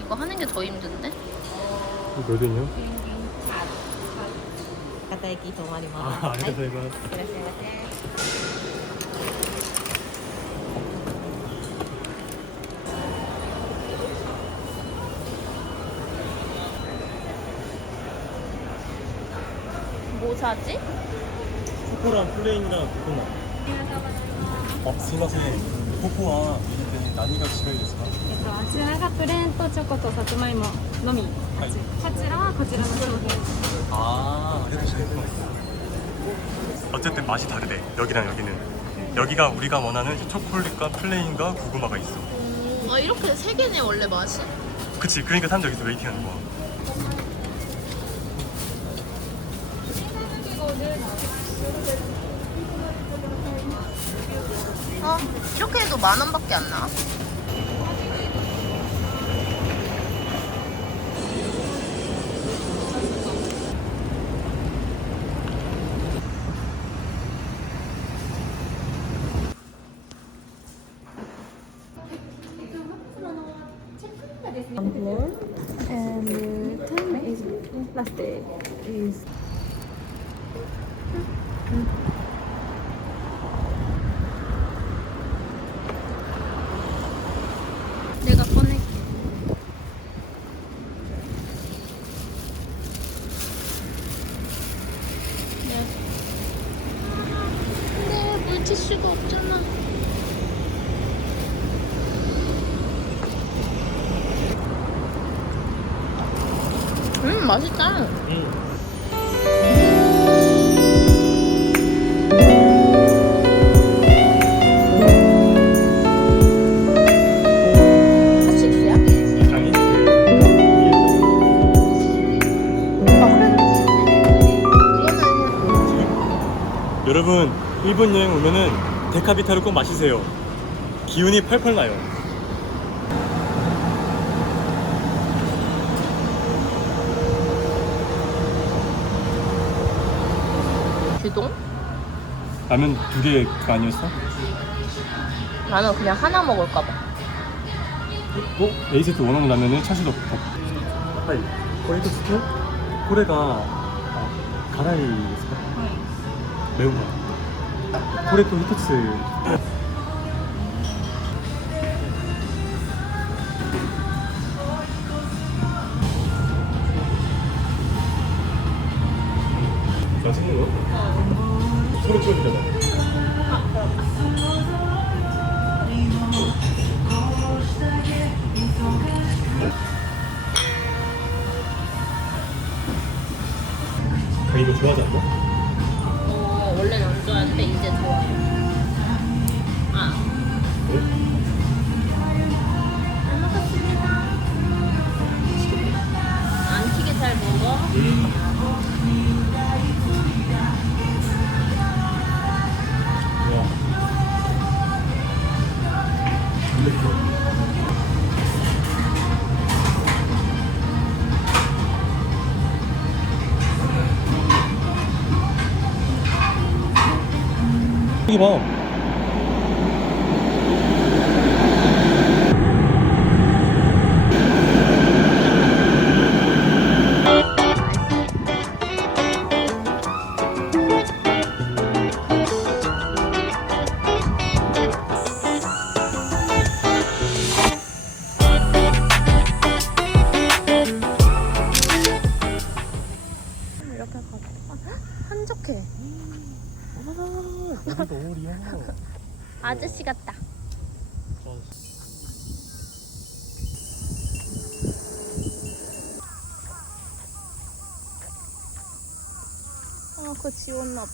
이거 하는 게 더 힘든데? 몇 원이요? 片駅止まります。 아, 알겠어요. 이거. いらっしゃいませ。 뭐 사지? 코코랑 플레인이랑 코코넛.すいません。ココア入れて何が違いですか？あちらがプレーンとチョコとさつまいものみ、はい。こちらはこちらの商品。 아, 이렇게 잘 어쨌든 맛이 다르대. 여기랑 여기는. 여기가 우리가 원하는 초콜릿과 플레인과 고구마가 있어. 아 이렇게 세 개네 원래 맛이? 그치. 그러니까 사람들 여기서 웨이팅하는 거야. 이렇게 해도 10,000원밖에 안 나와? And time is last day is 내가 꺼낼게. 근데 물티슈가 없잖아. 맛있다. 핫식스야? 아니. 여러분, 일본 여행 오면은 데카비타를 꼭 마시세요. 기운이 펄펄 나요. 규동? 라면 2개 그거 아니었어? 나는 그냥 하나 먹을까봐. A세트 원하는 라면은 차슈도 없고.はい。これとつけこれが辛いですか? 매운 거. これと一つ. 맛있는 거? 소리 치워주잖아. 이거 좋아하지 않나? 원래는 안 좋아하는데 이제 좋아. 아. 그래? 잘 먹었습니다. 안 튀게 잘 먹어. 와. 여기 봐. 이렇게 가자. 한적해. 여기가 올이야. 아저씨 같다. 아, 그거 지웠나봐.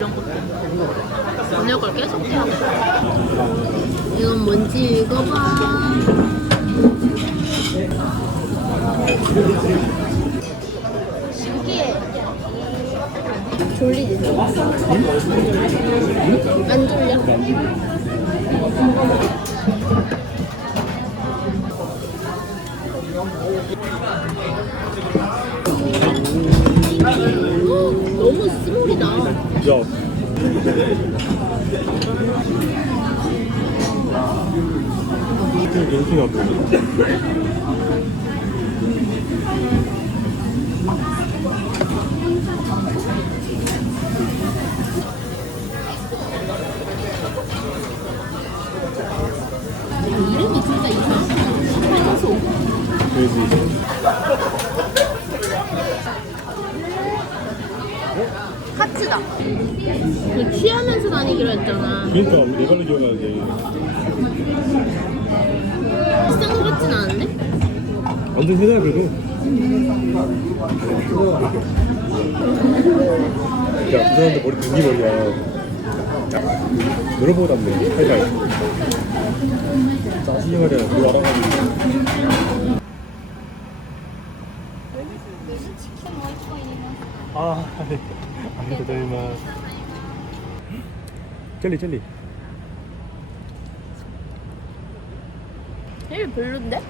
이런 것도 번역을 계속 해야 돼. 이건 뭔지 읽어봐. 신기해. 졸리지 좀? 안 졸려? 너무 스몰이다. 야. 인기가 뭐야? 이름이 진짜 이상하다. 팔소. 그래서 카츠다. 그 취하면서 다니기로 했잖아. 그러니까 우리 네 발로 기억하는데 비싼 거 같진 않은데? 완전 세잖아 그래도. 야, 그 사람들 머리 댕기 머리야. 너로보다 낫네. 하이파이. 짜증이 말이야. 뭘 알아가지고. 아, 네. 안녕하세요. 젤리. 제일 별론데?2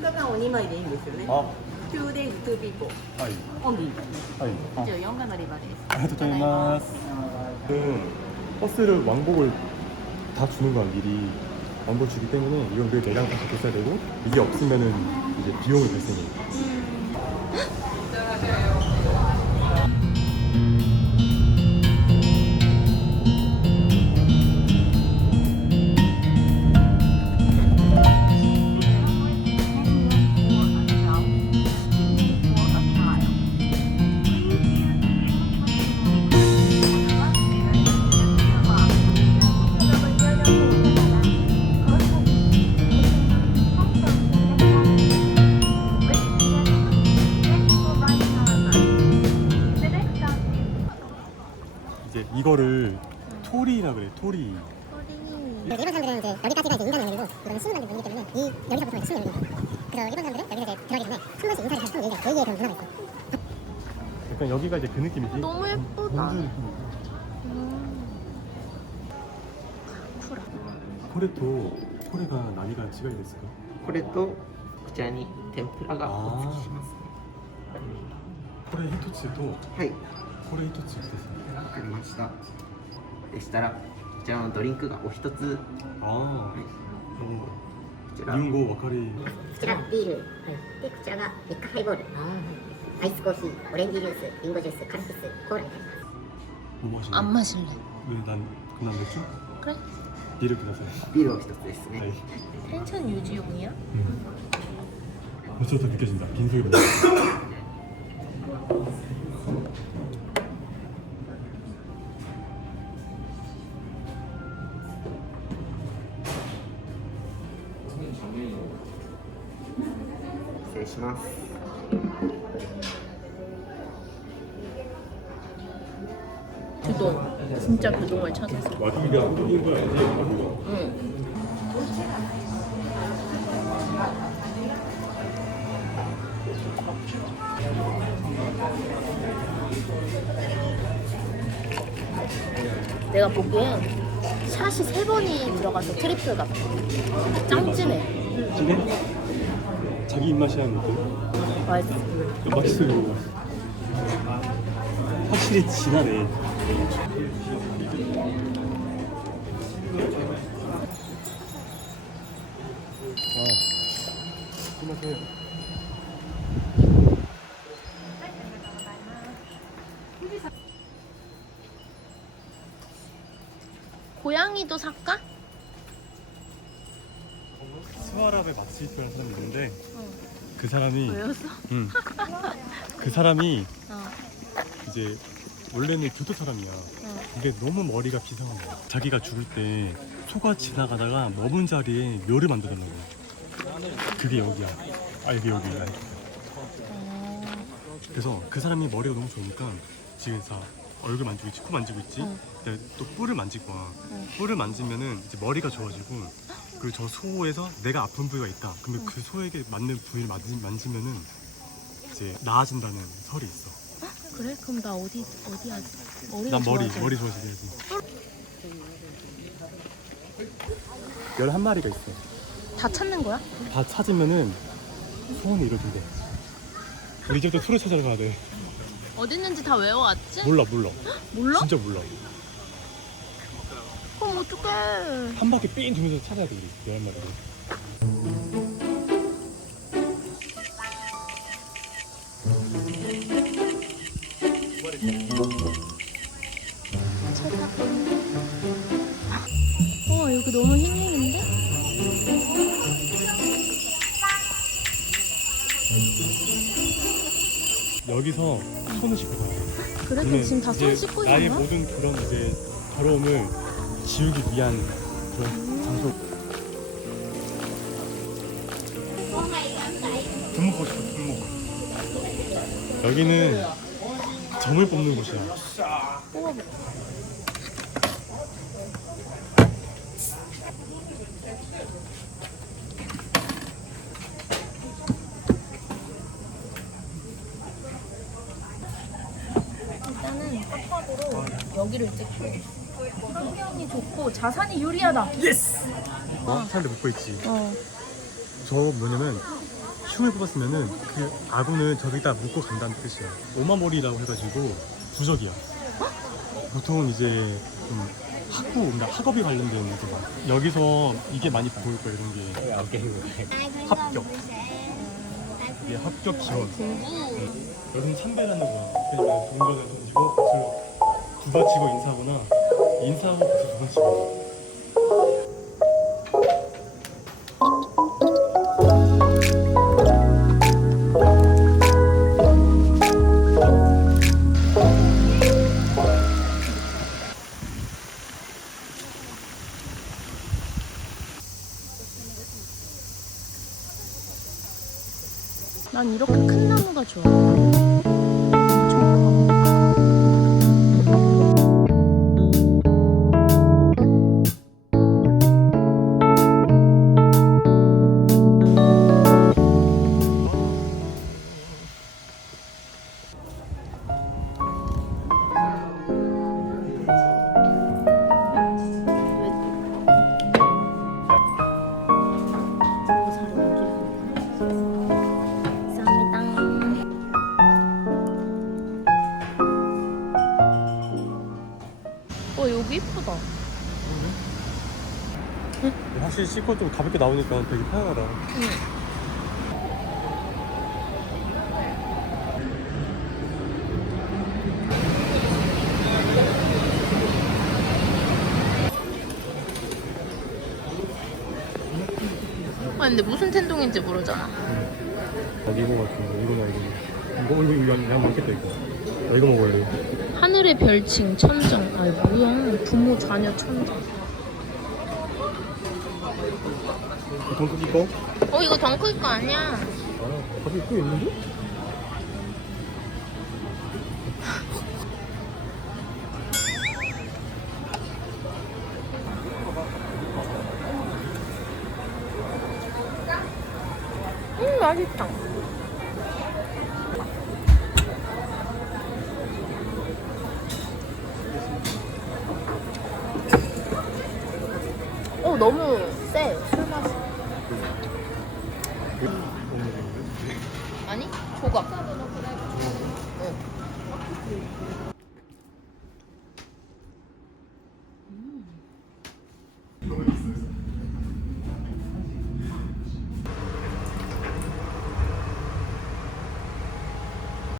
日間お2枚でいいんですよね。あ、 2 days, 2 people. はい。オンリー。はい。あ、 24가乗り場です。 아, 감사합니다. 버스를 왕복을 다 주는 거야 미리. 왕복 주기 때문에 이건 늘 내장 다 적혔어야 되고 이게 없으면은 이제 비용을 발생해. 이제 이거를 토리라 그래. 토리. 일본 사람들은 이제 여기까지가 이제 인간 영역이고 이거는 신문 만든 문이기 때문에 이 여기서부터가 이제 신문 영역이에요. 그래서 일본 사람들은 여기서 이제 들어가기 전에 한 번씩 인사를 다시 하고 얘기해. 여기에 그런 문화가 있어. 약간 여기가 이제 그 느낌이지. 너무 예쁘다. 공주 느낌. 토레가 나이가 지각이 됐을까? これとこちらに天ぷらがお付けしますね。 토레 히토츠도 はい、 토레 히토츠 됐어. わかりました。でしたらこちらのドリンクがお一つ、 아, こちら 이거 와카리. こちらビール、でこちらがミッカハイボール、アイスコーヒー、オレンジジュース、リンゴジュース、カルピス、コーラになります。 뭐 마실래? 안 마실래. 왜 난 그만 맥주? 그래? 비를 그다사이. ビールを一つですね。 아이. 텐션 유지용이야? 벌써부터 느껴진다. 빈속이 너무.失礼します。 규동. 진짜 규동을 찾았어. 와기가 끓인 거야 이제. 응. 내가 보기엔 샷이 3번이 들어가서 트리플 같아. 짱진해. 진해? 자기 입맛이 하는 것도 맛있어. 맛있어요. 확실히 진하네. 고양이도 살까? 스와랍에 마스이프라는 사람이 있는데 그 사람이 왜였어? 그 사람이 어. 이제 원래는 교토 사람이야. 근데 너무 머리가 비상한 거야. 자기가 죽을 때 소가 지나가다가 머문 자리에 묘를 만들어달라고. 그게 여기야. 아 여기야. 그래서 그 사람이 머리가 너무 좋으니까 지금 사 얼굴 만지고 있지, 코 만지고 있지. 근데 또 뿔을 만질 거야. 뿔을 만지면은 이제 머리가 좋아지고 그 저 소에서 내가 아픈 부위가 있다. 그러면 그 소에게 맞는 부위를 만지면은 이제 나아진다는 설이 있어. 그래? 그럼 나 어디 하지? 난 머리 좋아져. 좋아지게 해야지. 11마리가 있어. 다 찾는 거야? 다 찾으면은 소원이 이루어진대. 우리 이제부터 소를 찾아러 가야 돼. 어디 있는지 다 외워왔지? 몰라. 몰라? 진짜 몰라. 그럼 어떡해. 한 바퀴 삥 돌면서 찾아야 돼 우리 11마리를. 여기 너무 힐링인데? 여기서 손을 씻고 가야 돼. 그래? 그럼 지금 다 손 씻고 있는 나의 거야? 모든 그런 이제 더러움을 지우기 위한 그런 장소. 분무 보고 싶어, 분무. 여기는 점을 뽑는 곳이야. 일단은 빡빡으로 여기를 찍고 환경이 좋고 자산이 유리하다. 사람들 묶고 있지. 어. 저 뭐냐면 흉을 뽑았으면은 그 아군을 저기다 묶고 간다는 뜻이야. 오마모리라고 해가지고 부적이야. 보통 이제 좀 학업이 관련된 게 많아. 여기서 이게 많이 보일 거야 이런 게. 합격. 이게 합격 지원. 여기는 참배라는 거야. 그냥 동전을 던지고 붓을 두 번 치고 인사하거나 인사하고 붓을 두 번 치고. 난 이렇게 큰 나무가 좋아. 여기 이쁘다. 확실히 씻고 좀 가볍게 나오니까 되게 편하다. 아 근데 무슨 텐동인지 모르잖아. 이거 같은 거, 이거 양 많겠다 이거. 나 이거 먹을래. 하늘의 별칭 천정. 아 뭐야? 부모 자녀 천정. 덩크기 거? 이거 덩크일 거 아니야? 아, 갑자기 또 있는데? 맛있다.